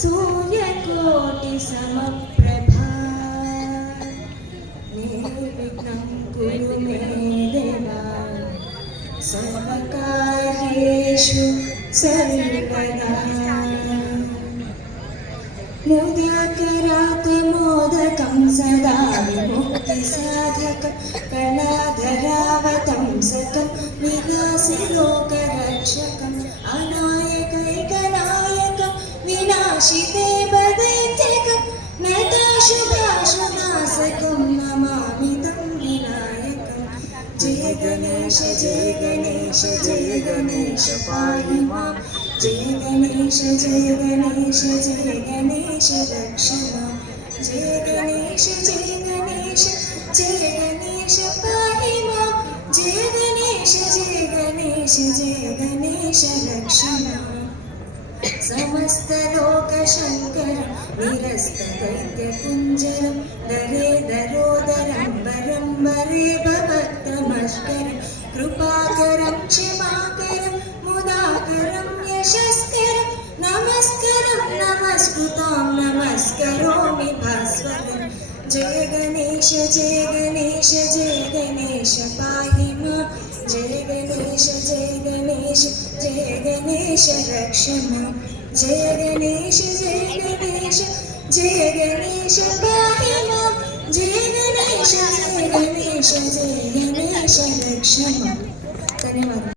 सूर्यकोटि समप्रभा निर्विघ्नं कुरु मे देवा सर्वकार्येषु सर्वदा मुदाकरात् मोदकं सदा विमुक्तिसाधकं कलाधरावतंसकं विलासिलोकरक्षकम् अनायकैकनायकं विनाशिते वदैत्यकं नताशुभाशुनाशकं नमामि तं विनायकं। जय गणेश जय गणेश जय गणेश पाहि मां। जय गणेश जय गणेश जय गणेश रक्ष मां। जय गणेश जय गणेश जय गणेश पाहि मां। जय गणेश जय गणेश जय गणेश रक्ष मां। समस्तलोकशङ्करं निरस्तदैत्यकुञ्जरं दरे दरोदरं वरं वरे भवक्त्रमस्करं कृपाकरं क्षमाकरं मुदाकरं यशस्करं नमस्करं नमस्कृतां नमस्करोमि भास्वरं। जय गणेश जय गणेश जय गणेश पाहि मां। जय गणेश जय गणेश जय गणेश रक्ष मां। जय गणेश जय गणेश जय गणेश पाहि मां। जय गणेश जय गणेश जय गणेश रक्ष मां। धन्यवाद।